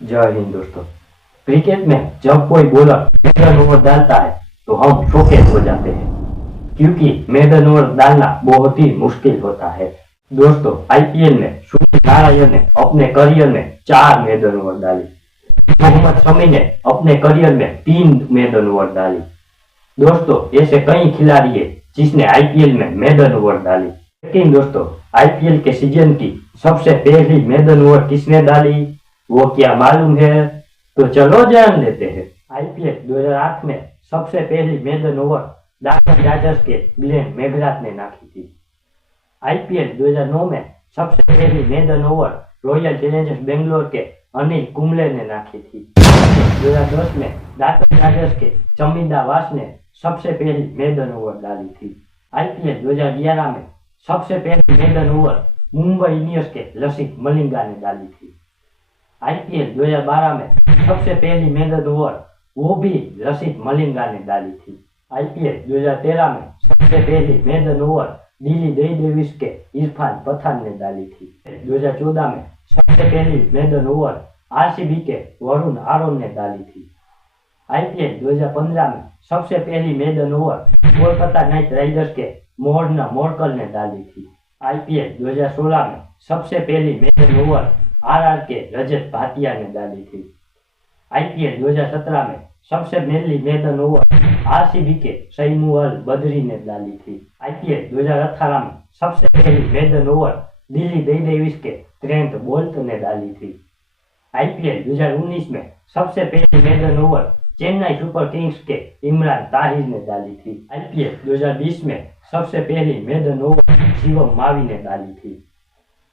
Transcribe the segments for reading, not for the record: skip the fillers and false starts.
जय हिंद दोस्तों। क्रिकेट में जब कोई बॉलर मेडन ओवर डालता है तो हम शौकेस हो जाते हैं, क्योंकि मेडन ओवर डालना बहुत ही मुश्किल होता है। दोस्तों, आईपीएल में सूर्य नारायण ने अपने करियर में 4 मेडन ओवर डाली। मोहम्मद शमी ने अपने करियर में 3 मेडन ओवर डाली। दोस्तों, ऐसे कई खिलाड़ी है जिसने आईपीएल में मेडन ओवर डाली। लेकिन दोस्तों, आईपीएल के सीजन की सबसे पहली मेडन ओवर किसने डाली, वो क्या मालूम है? तो चलो जान लेते हैं। आईपीएल 2008 में सबसे पहली मेडन ओवर डाकन चार्जर्स के ग्लेन मैकग्राथ ने नाखी थी। आईपीएल 2009 में सबसे पहली maiden over Royal Challengers Bangalore के अनिल कुंबले ने नाखी थी। 2010 में डाकन चार्जर्स के चमिंदा वास ने सबसे पहली मेडन ओवर डाली थी। आईपीएल 2011 में सबसे पहली मेडन ओवर मुंबई इंडियंस के लसित मलिंगा ने डाली थी। आईपीएल 2012 में सबसे पहली मेडन ओवर वो भी लसित मलिंगा ने डाली थी। आईपीएल 2013 में सबसे पहली मेडन ओवर दिल्ली डेयरडेविल्स के इरफान पठान ने डाली थी। 2014 में सबसे पहली मेडन ओवर आरसीबी के वरुण आरोन ने डाली थी। आईपीएल 2015 में सबसे पहली maiden over Kolkata Knight Riders के मोहन मोरकल ने डाली थी। आईपीएल 2016 में सबसे पहली मेडन ओवर आरआर के रजत भाटिया ने डाली थी। आईपीएल 2017 में सबसे पहली मेडन ओवर आरसीबी के शैमुअल बद्री ने डाली थी। आईपीएल 2018 में सबसे पहली मेडन ओवर दिल्ली डेयरडेविल्स के ट्रेंट बोल्ट ने डाली थी। आईपीएल 2019 में सबसे पहली maiden over Chennai Super Kings के इमरान ताहिर ने डाली थी। आईपीएल 2020 में सबसे पहली मेडन ओवर शिवम मावी ने डाली थी।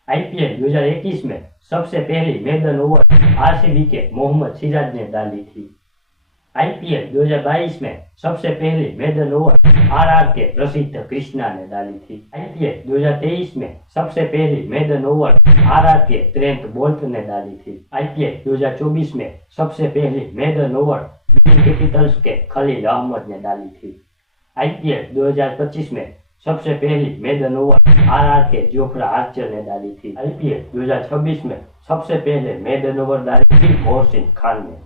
आईपीएल 2021 में सबसे पहली मेडन ओवर आरसीबी के मोहम्मद सिराज ने डाली थी। आईपीएल 2022 में सबसे पहली मेडन ओवर आरआर के प्रसिद्ध कृष्णा ने डाली थी। आईपीएल 2023 में सबसे पहली मेडन ओवर आरआर के ट्रेंट बोल्ट ने डाली थी। आईपीएल 2024 में सबसे पहली मेडन ओवर दिल्ली कैपिटल्स के खलील अहमद ने डाली थी। आईपीएल 2025 में सबसे पहली मेडन ओवर आरआर के जोफ्रा आर्चर ने डाली थी। आईपीएल 2026 में सबसे पहले मेडन ओवर डाली थी मोहसिन खान ने।